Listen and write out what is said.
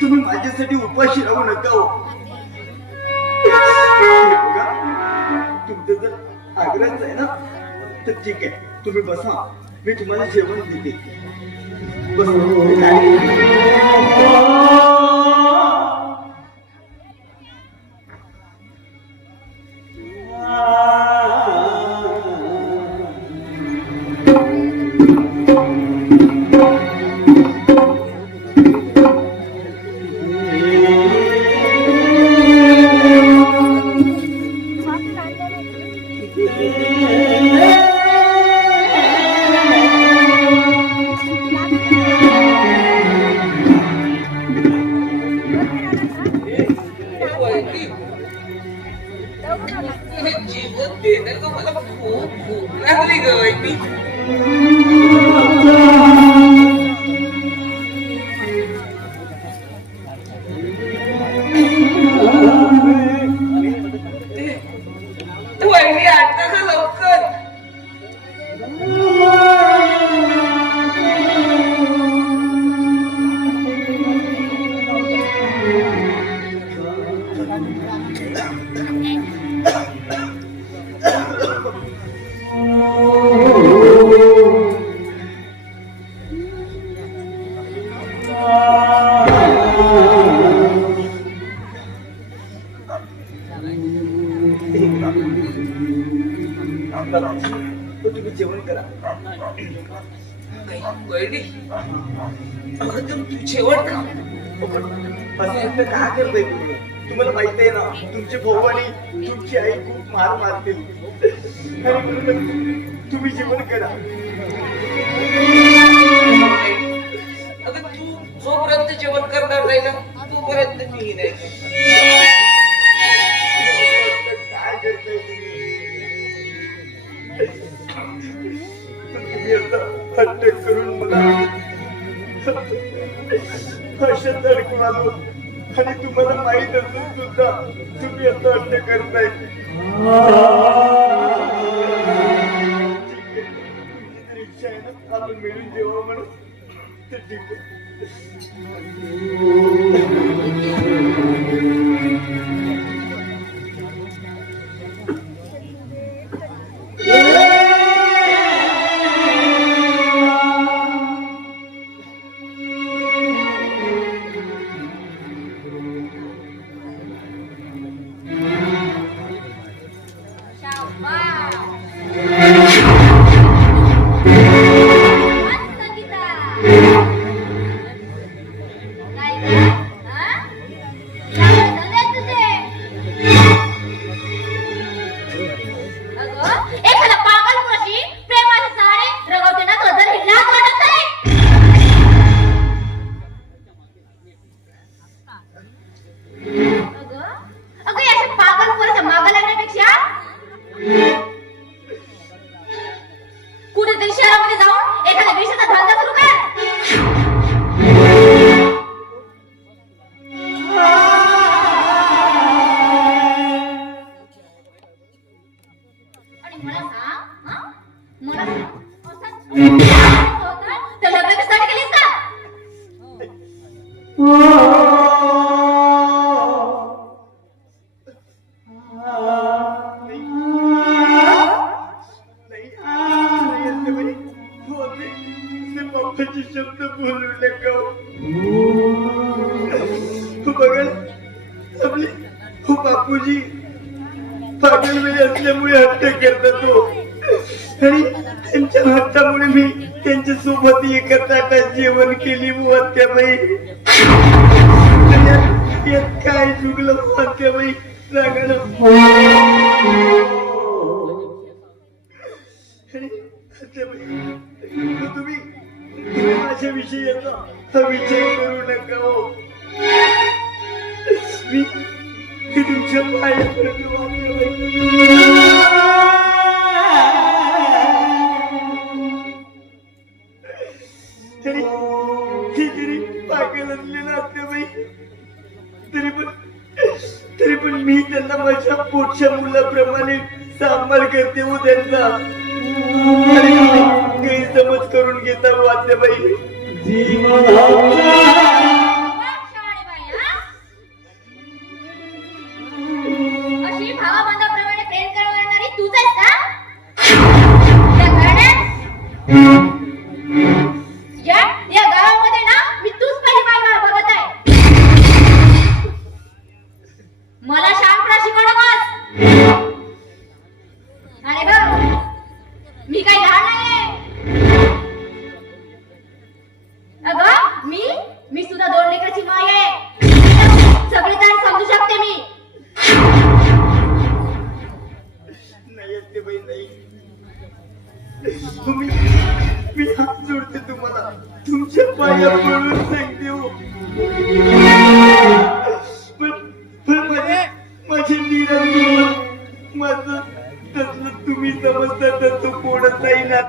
तुम्ही माझ्यासाठी उपाशी राहू नका हो. तुमचं जर आग्रह आहे ना तर ठीक आहे, तुम्ही बसा, मी तुम्हाला जेवण देते. बस. जीवन देणार का मला खूप भूक लागली ग वहिनी. वहिनी आणता का लवकर. तुम्ही जेवण करा. वहिनी तू जेवण का असं काय करताय तुम्ही? तुम्हाला माहित आहे ना तुमचे भाऊ आणि तुमची आई खूप मार मारतील. तुम्ही जेवण करा. अगं तू जोपर्यंत जेवण करणार नाही ना तोपर्यंत मी नाही. काय करताय तुम्ही आता हट्ट करून मला अशा धडकून आलो आणि तुम्हाला माहित असून सुद्धा तुम्ही आता हट्ट करताय. इच्छा आहे ना आपण मिळून जेव्हा म्हणून तर ठीक आहे. Wow. संगीता काय गं? हा? काय झालंय तुझे? अगं, एखादा पागल मुलाशी प्रेमाचे सहारे रगवते ना तो जर हिला वाटत नाही. अगं, अगं या अशा पागल मुलाच्या मागं लागण्यापेक्षा कुठेतरी शहरामध्ये जाऊन एखाद्या विषयाचा धंदा सुरू कर. आणि मला सांग, हं? मला सांग, असं होतं, तर लग्न कशासाठी केलीस का? बाप्पाचे शब्द बोलू नका बघा आपले बापूजी पागलबाई असल्यामुळे हत्या करतात तो आणि त्यांच्या हत्यामुळे मी त्यांच्या सोबत एका ताटात जेवण केली हत्याबाई. यात काय चुकलं हत्याबाई सांगा ना. तुम्ही माझ्या विषयाचा हा विचार करू नका हो. मी तुमच्या पाया पडतो तरी पागल असले ना बाई तरी पण मी त्यांना माझ्या पोटच्या मुलाप्रमाणे सांभाळ करते हो त्यांचा. गैरसमज करून घेता वाद्यबाई. अशी भावाबंधाप्रमाणे प्रेम करणारी तूच आहेस का? त्या घराण्यात या गावामध्ये ना मी तूच पहिली बाई बघत आहे. मला शांतपणा शिकवू नकोस. आणि बघ मी काही लहान नाहीये. अगं मी सुद्धा 2 लेकराची माय आहे. सगळे जण समजू शकते मी. नाही येते बाई नाही. मी हात जोडते तुम्हाला तुमच्या पाया पडून सांगते हो. पण माझे निराश माझं तसलं तुम्ही समजता तर तो कोणताही ना